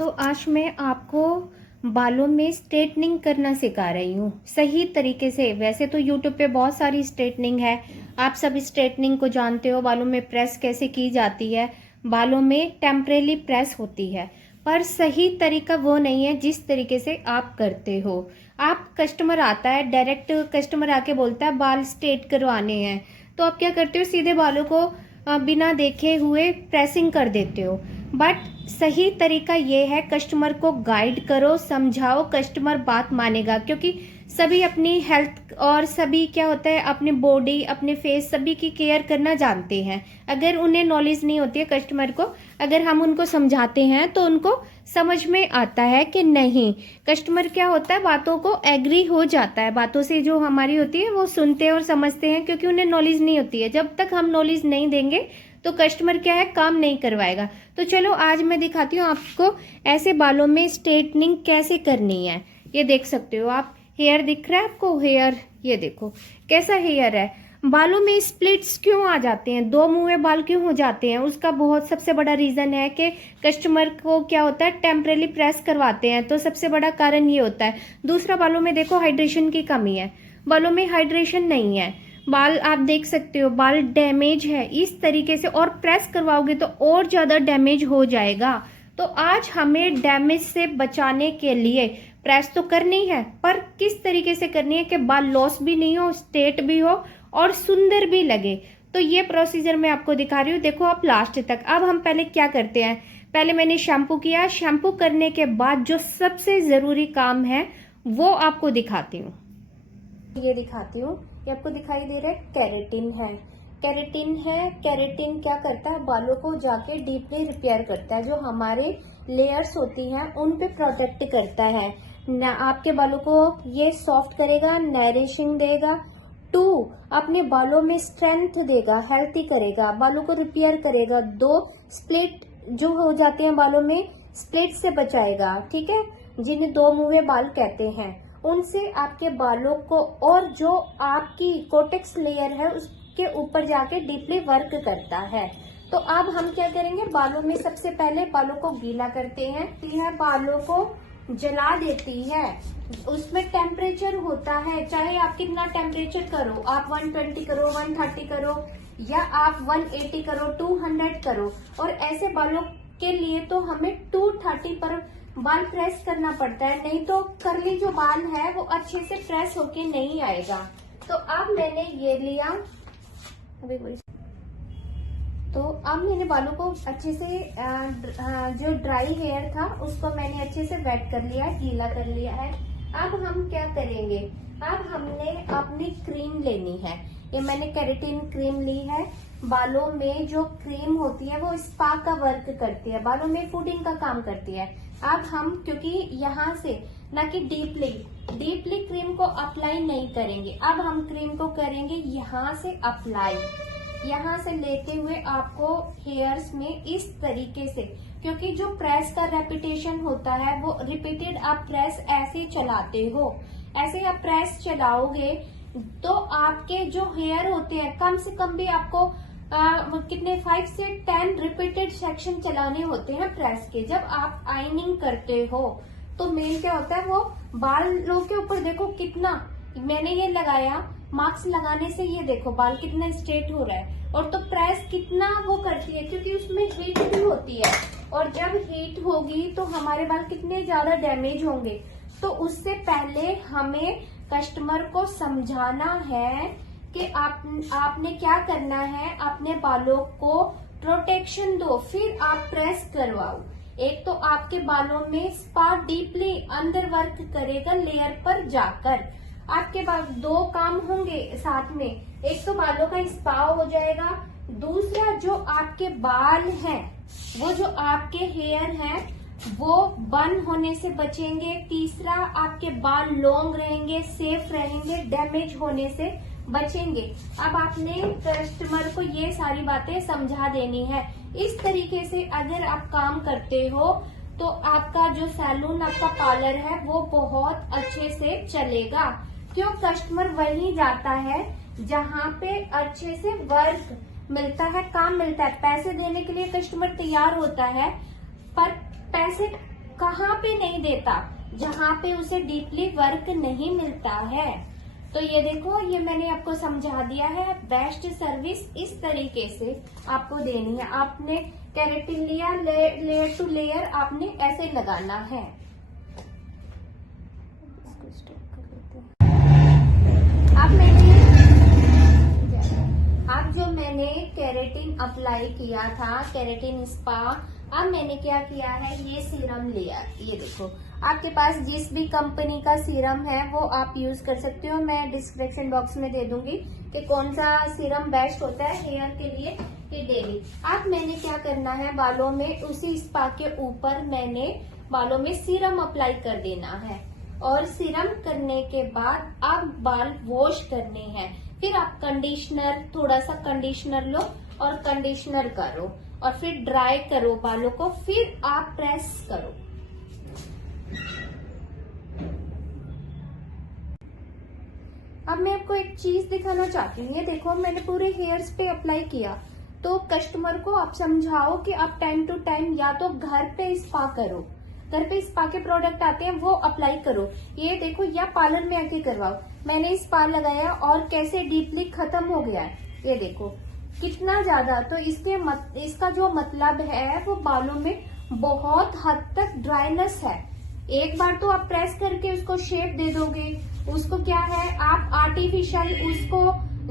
तो आज मैं आपको बालों में स्ट्रेटनिंग करना सिखा रही हूँ सही तरीके से। वैसे तो यूट्यूब पे बहुत सारी स्ट्रेटनिंग है, आप सब स्ट्रेटनिंग को जानते हो। बालों में प्रेस कैसे की जाती है, बालों में टेम्परेली प्रेस होती है, पर सही तरीका वो नहीं है जिस तरीके से आप करते हो। आप कस्टमर आता है, डायरेक्ट कस्टमर आके बोलता है बाल स्ट्रेट करवाने हैं, तो आप क्या करते हो, सीधे बालों को बिना देखे हुए प्रेसिंग कर देते हो। बट सही तरीका ये है, कस्टमर को गाइड करो, समझाओ, कस्टमर बात मानेगा। क्योंकि सभी अपनी हेल्थ और सभी क्या होता है, अपनी बॉडी, अपने फेस, सभी की केयर करना जानते हैं। अगर उन्हें नॉलेज नहीं होती है कस्टमर को, अगर हम उनको समझाते हैं तो उनको समझ में आता है कि नहीं। कस्टमर क्या होता है, बातों को एग्री हो जाता है, बातों से जो हमारी होती है वो सुनते हैं और समझते हैं, क्योंकि उन्हें नॉलेज नहीं होती है। जब तक हम नॉलेज नहीं देंगे तो कस्टमर क्या है, काम नहीं करवाएगा। तो चलो आज मैं दिखाती हूँ आपको ऐसे बालों में स्ट्रेटनिंग कैसे करनी है। ये देख सकते हो आप, हेयर दिख रहा है आपको, हेयर ये देखो कैसा हेयर है। बालों में स्प्लिट्स क्यों आ जाते हैं, दो मुंहे बाल क्यों हो जाते हैं, उसका बहुत सबसे बड़ा रीजन है कि कस्टमर को क्या होता है, टेम्परेली प्रेस करवाते हैं, तो सबसे बड़ा कारण ये होता है। दूसरा, बालों में देखो हाइड्रेशन की कमी है, बालों में हाइड्रेशन नहीं है, बाल आप देख सकते हो बाल डैमेज है इस तरीके से, और प्रेस करवाओगे तो और ज्यादा डैमेज हो जाएगा। तो आज हमें डैमेज से बचाने के लिए प्रेस तो करनी है, पर किस तरीके से करनी है कि बाल लॉस भी नहीं हो, स्ट्रेट भी हो और सुंदर भी लगे। तो ये प्रोसीजर मैं आपको दिखा रही हूँ, देखो आप लास्ट तक। अब हम पहले क्या करते हैं, पहले मैंने शैम्पू किया, शैम्पू करने के बाद जो सबसे जरूरी काम है वो आपको दिखाती हूँ। ये दिखाती हूँ, ये आपको दिखाई दे रहा है, केराटिन है, केराटिन है। केराटिन क्या करता है, बालों को जाके डीपली रिपेयर करता है, जो हमारे लेयर्स होती हैं उन पे प्रोटेक्ट करता है ना, आपके बालों को ये सॉफ्ट करेगा, नरिशिंग देगा। 2, अपने बालों में स्ट्रेंथ देगा, हेल्थी करेगा, बालों को रिपेयर करेगा। 2, स्प्लिट जो हो जाते हैं बालों में, स्प्लिट से बचाएगा, ठीक है, जिन्हें दो मुंहे बाल कहते हैं, उनसे आपके बालों को, और जो आपकी कोटेक्स लेयर है उसके ऊपर जाके डीपली वर्क करता है। तो अब हम क्या करेंगे, बालों में सबसे पहले बालों को गीला करते हैं। यह बालों को जला देती है, उसमें टेम्परेचर होता है, चाहे आप कितना टेम्परेचर करो, आप 120 करो, 130 करो, या आप 180 करो, 200 करो। और ऐसे बालों के लिए तो हमें 230 पर बाल प्रेस करना पड़ता है, नहीं तो कर्ली जो बाल है वो अच्छे से प्रेस होके नहीं आएगा। तो अब मैंने ये लिया, तो अब मैंने बालों को अच्छे से जो ड्राई हेयर था उसको मैंने अच्छे से वेट कर लिया है, गीला कर लिया है। अब हम क्या करेंगे, अब हमने अपनी क्रीम लेनी है। ये मैंने केराटिन क्रीम ली है। बालों में जो क्रीम होती है वो स्पा का वर्क करती है, बालों में फूडिंग का काम करती है। अब हम, क्योंकि यहाँ से ना कि डीपली क्रीम को अप्लाई नहीं करेंगे, अब हम क्रीम को करेंगे यहाँ से अप्लाई, यहाँ से लेते हुए आपको हेयर्स में इस तरीके से, क्योंकि जो प्रेस का रेपिटेशन होता है वो रिपीटेड आप प्रेस ऐसे चलाते हो, ऐसे आप प्रेस चलाओगे तो आपके जो हेयर होते हैं, कम से कम भी आपको कितने 5 से 10 रिपीटेड सेक्शन चलाने होते हैं प्रेस के। जब आप आइनिंग करते हो तो मेन क्या होता है, वो बालों के ऊपर देखो कितना मैंने ये लगाया, मास्क लगाने से ये देखो बाल कितना स्ट्रेट हो रहा है, और तो प्रेस कितना वो करती है, क्योंकि उसमें हीट भी होती है, और जब हीट होगी तो हमारे बाल कितने ज्यादा डैमेज होंगे। तो उससे पहले हमें कस्टमर को समझाना है कि आपने क्या करना है, अपने बालों को प्रोटेक्शन दो, फिर आप प्रेस करवाओ। एक तो आपके बालों में स्पा डीपली अंदर वर्क करेगा लेयर पर जाकर, आपके पास 2 काम होंगे साथ में, एक तो बालों का स्पा हो जाएगा, दूसरा जो आपके बाल हैं, वो जो आपके हेयर हैं वो बर्न होने से बचेंगे, तीसरा आपके बाल लॉन्ग रहेंगे, सेफ रहेंगे, डैमेज होने से बचेंगे। अब आपने कस्टमर को ये सारी बातें समझा देनी है। इस तरीके से अगर आप काम करते हो तो आपका जो सैलून, आपका पार्लर है वो बहुत अच्छे से चलेगा। क्यों, कस्टमर वहीं जाता है जहाँ पे अच्छे से वर्क मिलता है, काम मिलता है। पैसे देने के लिए कस्टमर तैयार होता है, पर पैसे कहाँ पे नहीं देता, जहाँ पे उसे डीपली वर्क नहीं मिलता है। तो ये देखो, ये मैंने आपको समझा दिया है। बेस्ट सर्विस इस तरीके से आपको देनी है। आपने केराटिन लिया, लेयर टू लेयर आपने ऐसे लगाना है। अब जो मैंने केराटिन अप्लाई किया था, केराटिन स्पा, अब मैंने क्या किया है, ये सीरम लिया। ये देखो, आपके पास जिस भी कंपनी का सीरम है वो आप यूज कर सकते हो। मैं डिस्क्रिप्शन बॉक्स में दे दूंगी कि कौन सा सीरम बेस्ट होता है हेयर के लिए कि डेली। अब मैंने क्या करना है, बालों में उसी स्पा के ऊपर मैंने बालों में सीरम अप्लाई कर देना है। और सीरम करने के बाद अब बाल वॉश करने हैं। फिर आप कंडीशनर, थोड़ा सा कंडीशनर लो और कंडीशनर करो और फिर ड्राई करो बालों को, फिर आप प्रेस करो। अब मैं आपको एक चीज दिखाना चाहती हूँ। ये देखो, मैंने पूरे हेयर्स पे अप्लाई किया। तो कस्टमर को आप समझाओ कि आप टाइम टू टाइम या तो घर पे स्पा करो, घर पे स्पा के प्रोडक्ट आते हैं वो अप्लाई करो। ये देखो, या पार्लर में आके करवाओ। मैंने स्पा लगाया और कैसे डीपली खत्म हो गया है, ये देखो कितना ज्यादा। तो इसका जो मतलब है वो बालों में बहुत हद तक ड्राइनेस है। एक बार तो आप प्रेस करके उसको शेप दे दोगे, उसको क्या है, आप आर्टिफिशियल उसको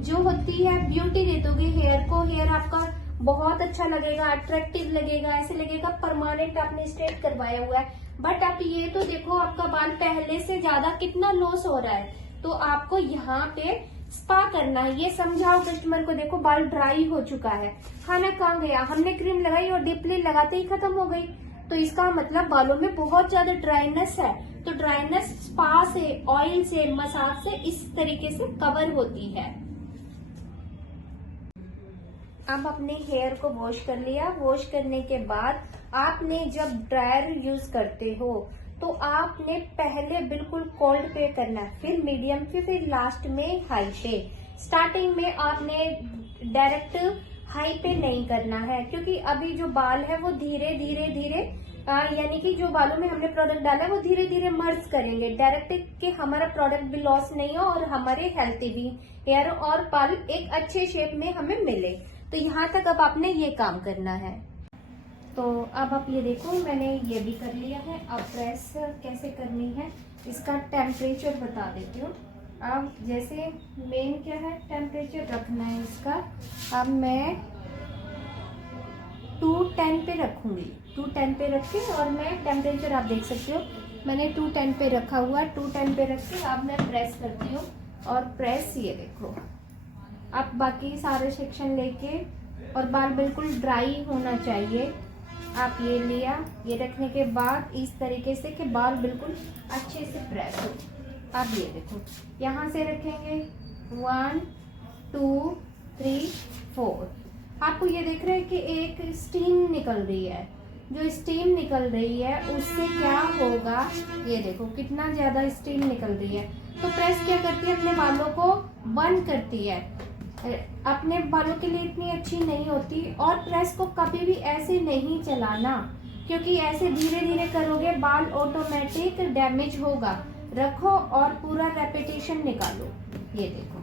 जो होती है ब्यूटी दे दोगे हेयर को। हेयर आपका बहुत अच्छा लगेगा, अट्रैक्टिव लगेगा, ऐसे लगेगा परमानेंट आपने स्ट्रेट करवाया हुआ है। बट आप ये तो देखो, आपका बाल पहले से ज्यादा कितना लॉस हो रहा है। तो आपको यहाँ पे स्पा करना है। ये समझाओ कस्टमर को, देखो बाल ड्राई हो चुका है, खाना कहाँ गया, हमने क्रीम लगाई और डीपली लगाते ही खत्म हो गई। तो इसका मतलब बालों में बहुत ज्यादा ड्राइनेस है। तो ड्राइनेस स्पा से, ऑयल से, मसाज से इस तरीके से कवर होती है। अब अपने हेयर को वॉश कर लिया। वॉश करने के बाद आपने जब ड्रायर यूज करते हो तो आपने पहले बिल्कुल कोल्ड पे करना है, फिर मीडियम पे, फिर लास्ट में हाई पे। स्टार्टिंग में आपने डायरेक्ट हाई पे नहीं करना है, क्योंकि अभी जो बाल है वो धीरे धीरे धीरे यानी कि जो बालों में हमने प्रोडक्ट डाला है वो धीरे धीरे मर्ज करेंगे। डायरेक्ट कि हमारा प्रोडक्ट भी लॉस नहीं हो और हमारे हेल्थी भी हेयर और बाल एक अच्छे शेप में हमें मिले। तो यहाँ तक अब आपने ये काम करना है। तो अब आप ये देखो, मैंने ये भी कर लिया है। अब प्रेस कैसे करनी है इसका टेम्परेचर बता देती हूँ। अब जैसे मेन क्या है, टेम्परेचर रखना है इसका। अब मैं 210 पे रखूंगी। 210 पे रख के, और मैं टेम्परेचर आप देख सकते हो मैंने 210 पे रखा हुआ है। 210 पे रख के अब मैं प्रेस करती हूँ। और प्रेस ये देखो, आप बाकी सारे सेक्शन लेके, और बाल बिल्कुल ड्राई होना चाहिए। आप ये लिया, ये रखने के बाद इस तरीके से कि बाल बिल्कुल अच्छे से प्रेस हो। अब ये देखो, यहाँ से रखेंगे 1 2 3 4। आपको ये देख रहे हैं कि एक स्टीम निकल रही है। जो स्टीम निकल रही है उससे क्या होगा, ये देखो कितना ज्यादा स्टीम निकल रही है। तो प्रेस क्या करती है, अपने बालों को बंद करती है। अपने बालों के लिए इतनी अच्छी नहीं होती। और प्रेस को कभी भी ऐसे नहीं चलाना, क्योंकि ऐसे धीरे धीरे करोगे बाल ऑटोमेटिक डैमेज होगा। रखो और पूरा रेपिटेशन निकालो। ये देखो,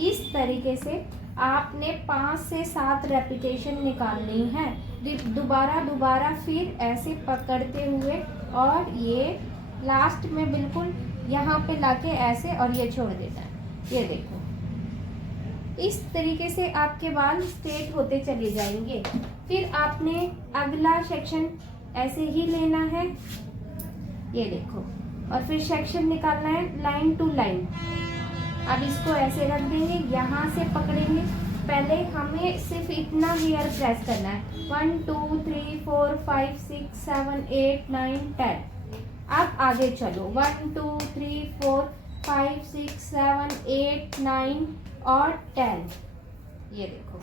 इस तरीके से आपने 5 से 7 रेपिटेशन निकालनी है। दोबारा दोबारा फिर ऐसे पकड़ते हुए, और ये लास्ट में बिल्कुल यहाँ पे लाके ऐसे, और ये छोड़ देना है। ये देखो, इस तरीके से आपके बाल स्ट्रेट होते चले जाएंगे। फिर आपने अगला सेक्शन ऐसे ही लेना है, ये देखो, और फिर सेक्शन निकालना है लाइन टू लाइन। अब इसको ऐसे रख देंगे, यहाँ से पकड़ेंगे। पहले हमें सिर्फ इतना हेयर प्रेस करना है, 1 2 3 4 5 6 7 8 9 10। अब आगे चलो, 1 2 3 4 5 6 7 8 9 और 10। ये देखो,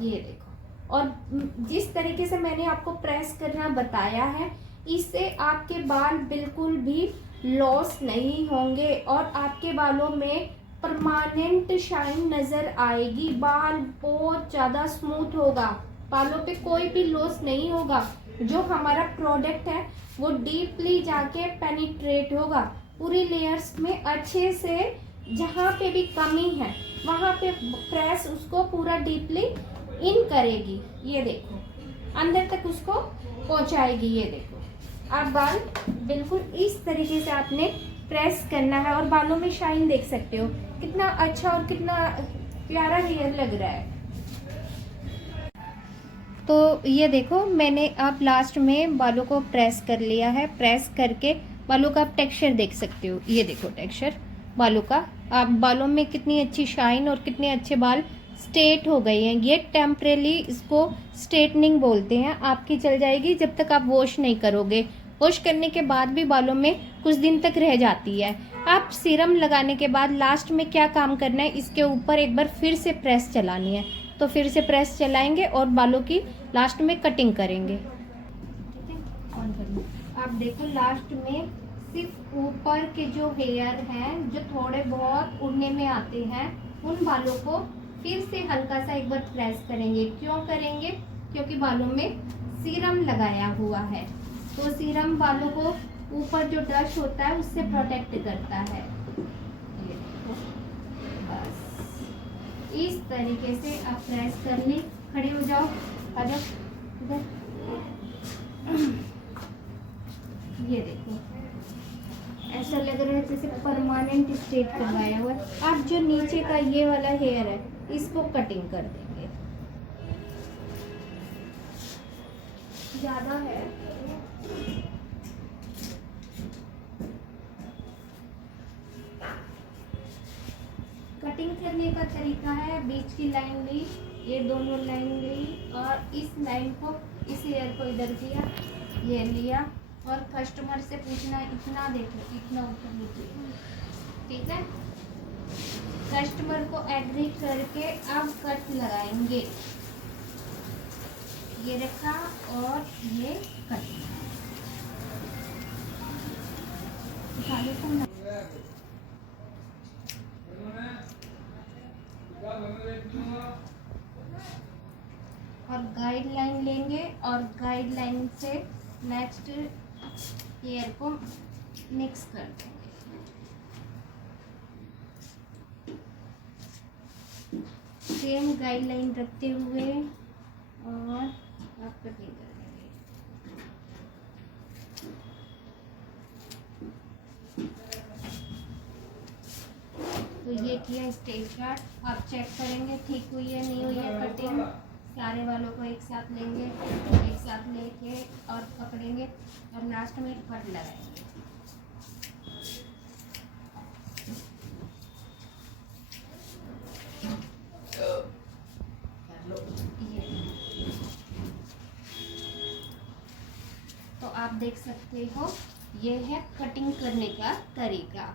ये देखो। और जिस तरीके से मैंने आपको प्रेस करना बताया है, इससे आपके बाल बिल्कुल भी लॉस नहीं होंगे और आपके बालों में परमानेंट शाइन नजर आएगी। बाल बहुत ज्यादा स्मूथ होगा। बालों पे कोई भी लॉस नहीं होगा। जो हमारा प्रोडक्ट है वो डीपली जाके पेनिट्रेट होगा पूरी लेयर्स में अच्छे से। जहाँ पे भी कमी है वहाँ पे प्रेस उसको पूरा डीपली इन करेगी। ये देखो अंदर तक उसको पहुँचाएगी। ये देखो आप बाल बिल्कुल इस तरीके से आपने प्रेस करना है और बालों में शाइन देख सकते हो कितना अच्छा और कितना प्यारा हेयर लग रहा है। तो ये देखो मैंने आप लास्ट में बालों को प्रेस कर लिया है। प्रेस करके बालों का आप टेक्सचर देख सकते हो। ये देखो टेक्सचर बालों का, आप बालों में कितनी अच्छी शाइन और कितने अच्छे बाल स्ट्रेट हो गए हैं। ये टेम्परेली इसको स्ट्रेटनिंग बोलते हैं। आपकी चल जाएगी जब तक आप वॉश नहीं करोगे। वॉश करने के बाद भी बालों में कुछ दिन तक रह जाती है। आप सीरम लगाने के बाद लास्ट में क्या काम करना है, इसके ऊपर एक बार फिर से प्रेस चलानी है। तो फिर से प्रेस चलाएंगे और बालों की लास्ट में कटिंग करेंगे। ठीक है, ऑन कर लो। आप देखो लास्ट में सिर्फ ऊपर के जो हेयर हैं जो थोड़े बहुत उड़ने में आते हैं उन बालों को फिर से हल्का सा एक बार प्रेस करेंगे। क्यों करेंगे? क्योंकि बालों में सीरम लगाया हुआ है। तो सीरम बालों को ऊपर जो डस्ट होता है उससे प्रोटेक्ट करता है। ये देखो बस इस तरीके से आप प्रेस कर लें। खड़े हो जाओ, आ जाओ इधर। ये देखो ऐसा लग रहा है जैसे परमानेंट स्ट्रेट करवाया हुआ है। आप जो नीचे का ये वाला हेयर है इसको कटिंग कर देंगे। ज्यादा है कटिंग करने का तरीका है, बीच की लाइन ली, ये दोनों लाइन ली और इस लाइन को, इस हेयर को इधर किया, ये लिया और कस्टमर से पूछना इतना देखो, इतना ऊपर नीचे, ठीक है। कस्टमर को एग्री करके अब कट लगाएंगे। ये रखा और ये कट और गाइडलाइन लेंगे और गाइडलाइन से नेक्स्ट हेयर को मिक्स कर देंगे। सेम गाइडलाइन रखते हुए और आप कटिंग कर देंगे। तो ये किया स्टेज स्टार्ट। आप चेक करेंगे ठीक हुई है नहीं हुई है कटिंग। सारे वालों को एक साथ लेंगे, एक साथ लेके और पकड़ेंगे और लास्ट में कट लगाएंगे। तो आप देख सकते हो ये है कटिंग करने का तरीका,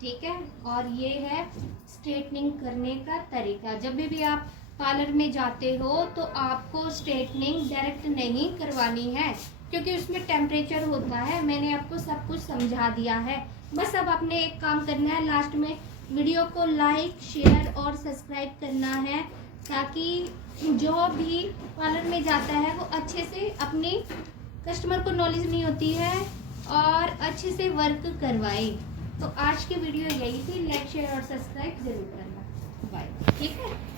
ठीक है। और ये है स्ट्रेटनिंग करने का तरीका। जब भी आप पार्लर में जाते हो तो आपको स्ट्रेटनिंग डायरेक्ट नहीं करवानी है क्योंकि उसमें टेम्परेचर होता है। मैंने आपको सब कुछ समझा दिया है। बस अब आपने एक काम करना है, लास्ट में वीडियो को लाइक, शेयर और सब्सक्राइब करना है ताकि जो भी पार्लर में जाता है वो अच्छे से, अपनी कस्टमर को नॉलेज नहीं होती है और अच्छे से वर्क करवाए। तो आज की वीडियो यही थी। लाइक, शेयर और सब्सक्राइब जरूर करना। बाय, ठीक है।